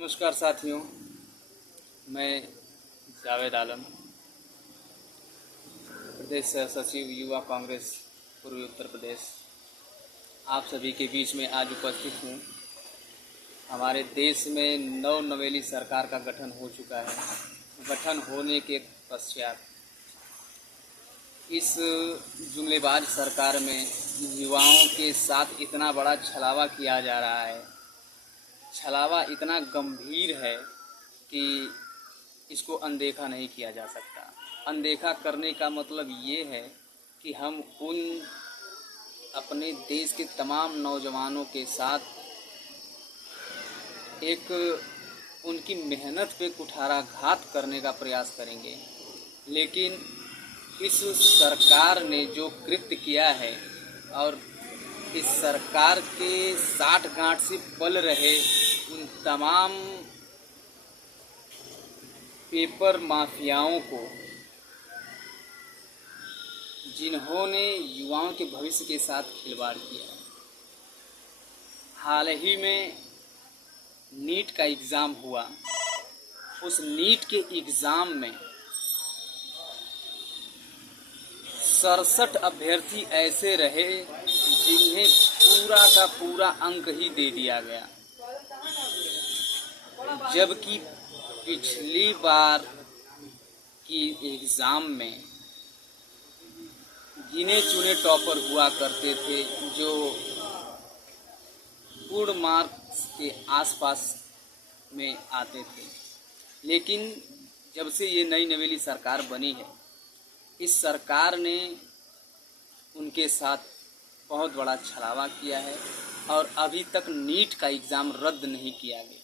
नमस्कार साथियों, मैं जावेद आलम, प्रदेश सह सचिव युवा कांग्रेस पूर्वी उत्तर प्रदेश, आप सभी के बीच में आज उपस्थित हूँ। हमारे देश में नवेली सरकार का गठन हो चुका है। गठन होने के पश्चात इस जुमलेबाज सरकार में युवाओं के साथ इतना बड़ा छलावा किया जा रहा है। छलावा इतना गंभीर है कि इसको अनदेखा नहीं किया जा सकता। अनदेखा करने का मतलब ये है कि हम उन अपने देश के तमाम नौजवानों के साथ एक उनकी मेहनत पे कुठाराघात करने का प्रयास करेंगे। लेकिन इस सरकार ने जो कृत्य किया है और इस सरकार के साठगांठ से पल रहे उन तमाम पेपर माफियाओं को, जिन्होंने युवाओं के भविष्य के साथ खिलवाड़ किया। हाल ही में नीट का एग्ज़ाम हुआ। उस नीट के एग्ज़ाम में 67 अभ्यर्थी ऐसे रहे जिन्हें पूरा का पूरा अंक ही दे दिया गया, जबकि पिछली बार की एग्ज़ाम में गिने चुने टॉपर हुआ करते थे जो पूर्ण मार्क्स के आसपास में आते थे। लेकिन जब से ये नवेली सरकार बनी है, इस सरकार ने उनके साथ बहुत बड़ा छलावा किया है और अभी तक नीट का एग्ज़ाम रद्द नहीं किया गया।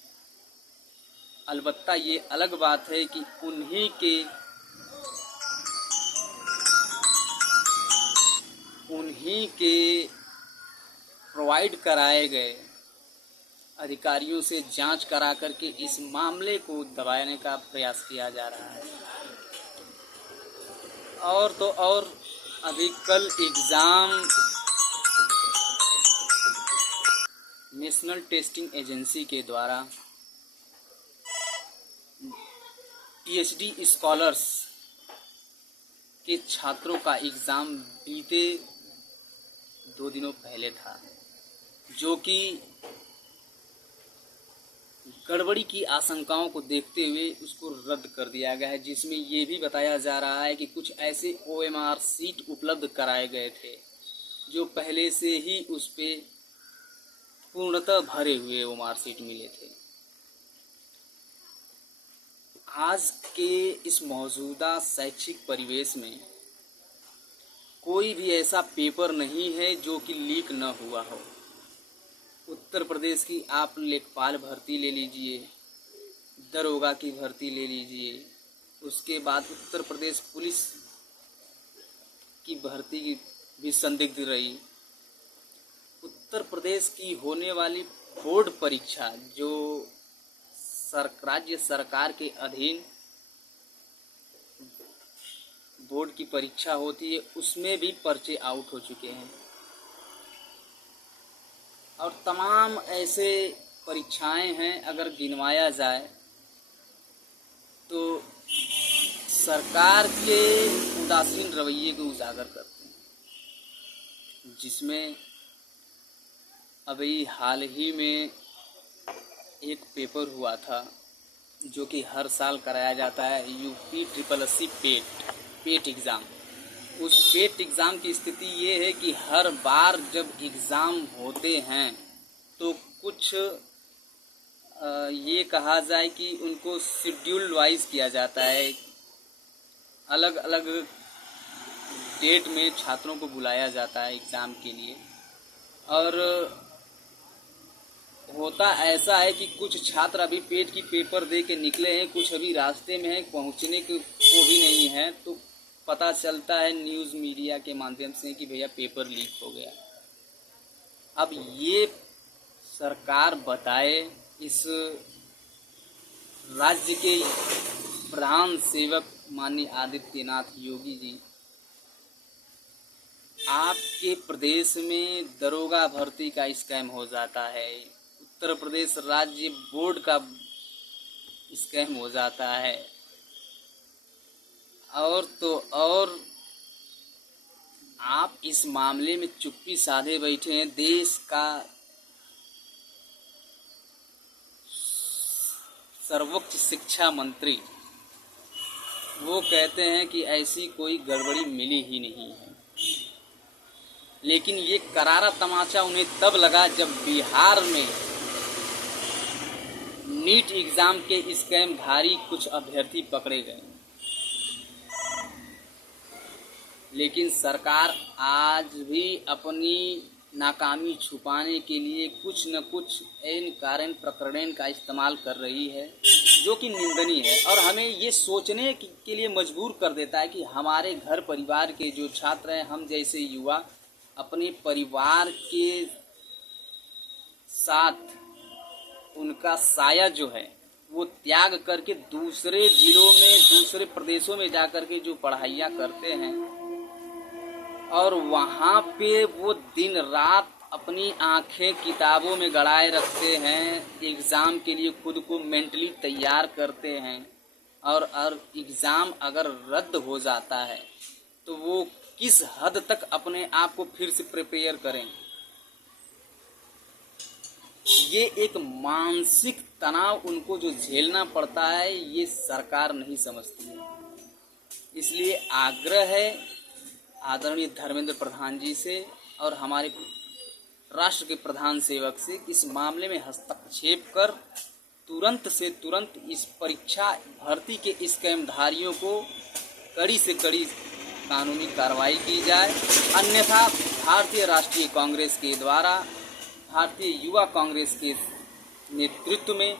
अलबत्ता ये अलग बात है कि उन्हीं के प्रोवाइड कराए गए अधिकारियों से जांच करा करके इस मामले को दबाने का प्रयास किया जा रहा है। और तो और अभी कल एग्ज़ाम नेशनल टेस्टिंग एजेंसी के द्वारा पीएचडी स्कॉलर्स के छात्रों का एग्ज़ाम बीते 2 दिनों पहले था, जो कि गड़बड़ी की आशंकाओं को देखते हुए उसको रद्द कर दिया गया है, जिसमें ये भी बताया जा रहा है कि कुछ ऐसे ओएमआर सीट उपलब्ध कराए गए थे जो पहले से ही उस पे पूर्णतः भरे हुए ओएमआर सीट मिले थे। आज के इस मौजूदा शैक्षिक परिवेश में कोई भी ऐसा पेपर नहीं है जो कि लीक न हुआ हो। उत्तर प्रदेश की आप लेखपाल भर्ती ले लीजिए, दरोगा की भर्ती ले लीजिए, उसके बाद उत्तर प्रदेश पुलिस की भर्ती की भी संदिग्ध रही। उत्तर प्रदेश की होने वाली बोर्ड परीक्षा जो राज्य सरकार के अधीन बोर्ड की परीक्षा होती है, उसमें भी पर्चे आउट हो चुके हैं। और तमाम ऐसे परीक्षाएं हैं, अगर गिनवाया जाए तो सरकार के उदासीन रवैये को उजागर करते हैं। जिसमें अभी हाल ही में एक पेपर हुआ था जो कि हर साल कराया जाता है, UPSSC पेट एग्ज़ाम। उस पेट एग्ज़ाम की स्थिति ये है कि हर बार जब एग्ज़ाम होते हैं तो कुछ ये कहा जाए कि उनको शेड्यूल वाइज किया जाता है। अलग अलग डेट में छात्रों को बुलाया जाता है एग्ज़ाम के लिए। और होता ऐसा है कि कुछ छात्र अभी पेट की पेपर दे के निकले हैं, कुछ अभी रास्ते में हैं, पहुंचने को भी नहीं है, तो पता चलता है न्यूज़ मीडिया के माध्यम से कि भैया पेपर लीक हो गया। अब ये सरकार बताए, इस राज्य के प्रधान सेवक माननीय आदित्यनाथ योगी जी, आपके प्रदेश में दरोगा भर्ती का स्कैम हो जाता है, उत्तर प्रदेश राज्य बोर्ड का स्कैम हो जाता है। और तो और आप इस मामले में चुप्पी साधे बैठे हैं। देश का सर्वोच्च शिक्षा मंत्री वो कहते हैं कि ऐसी कोई गड़बड़ी मिली ही नहीं है। लेकिन ये करारा तमाचा उन्हें तब लगा जब बिहार में नीट एग्जाम के स्कैमधारी कुछ अभ्यर्थी पकड़े गए। लेकिन सरकार आज भी अपनी नाकामी छुपाने के लिए कुछ न कुछ ऐन कारण प्रकरण का इस्तेमाल कर रही है, जो कि निंदनीय है और हमें ये सोचने के लिए मजबूर कर देता है कि हमारे घर परिवार के जो छात्र हैं, हम जैसे युवा अपने परिवार के साथ उनका साया जो है वो त्याग करके दूसरे जिलों में, दूसरे प्रदेशों में जाकर के जो पढ़ाइयाँ करते हैं और वहाँ पे वो दिन रात अपनी आंखें किताबों में गड़ाए रखते हैं, एग्ज़ाम के लिए खुद को मेंटली तैयार करते हैं और एग्ज़ाम अगर रद्द हो जाता है तो वो किस हद तक अपने आप को फिर से प्रिपेयर करें। ये एक मानसिक तनाव उनको जो झेलना पड़ता है, ये सरकार नहीं समझती है। इसलिए आग्रह है आदरणीय धर्मेंद्र प्रधान जी से और हमारे राष्ट्र के प्रधान सेवक से, इस मामले में हस्तक्षेप कर तुरंत से तुरंत इस परीक्षा भर्ती के स्कैमधारियों को कड़ी से कड़ी कानूनी कार्रवाई की जाए। अन्यथा भारतीय राष्ट्रीय कांग्रेस के द्वारा भारतीय युवा कांग्रेस के नेतृत्व में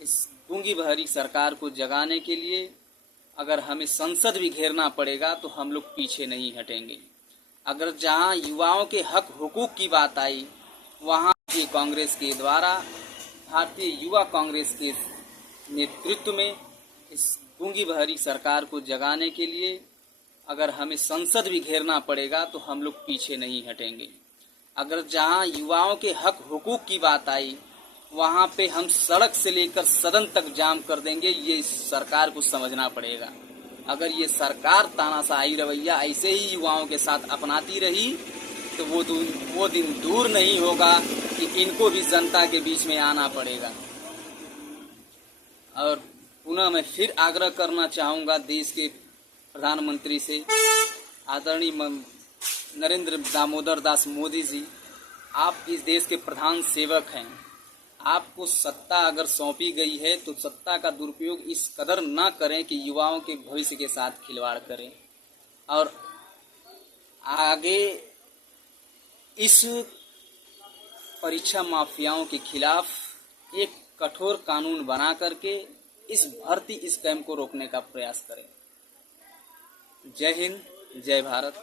इस गूंगी बहरी सरकार को जगाने के लिए अगर हमें संसद भी घेरना पड़ेगा तो हम लोग पीछे नहीं हटेंगे। अगर जहां युवाओं के हक हुकूक की बात आई, वहां कांग्रेस के द्वारा भारतीय युवा कांग्रेस के नेतृत्व में इस गूंगी बहरी सरकार को जगाने के लिए अगर हमें संसद भी घेरना पड़ेगा तो हम लोग पीछे नहीं हटेंगे। अगर जहां युवाओं के हक हुकूक की बात आई, वहां पे हम सड़क से लेकर सदन तक जाम कर देंगे। ये सरकार को समझना पड़ेगा। अगर ये सरकार तानाशाही रवैया ऐसे ही युवाओं के साथ अपनाती रही तो वो दिन दूर नहीं होगा कि इनको भी जनता के बीच में आना पड़ेगा। और पुनः मैं फिर आग्रह करना चाहूँगा देश के प्रधानमंत्री से, आदरणीय नरेंद्र दामोदर दास मोदी जी, आप इस देश के प्रधान सेवक हैं। आपको सत्ता अगर सौंपी गई है तो सत्ता का दुरुपयोग इस कदर न करें कि युवाओं के भविष्य के साथ खिलवाड़ करें और आगे इस परीक्षा माफियाओं के खिलाफ एक कठोर कानून बना करके इस भर्ती स्कैम को रोकने का प्रयास करें। जय हिंद, जय भारत।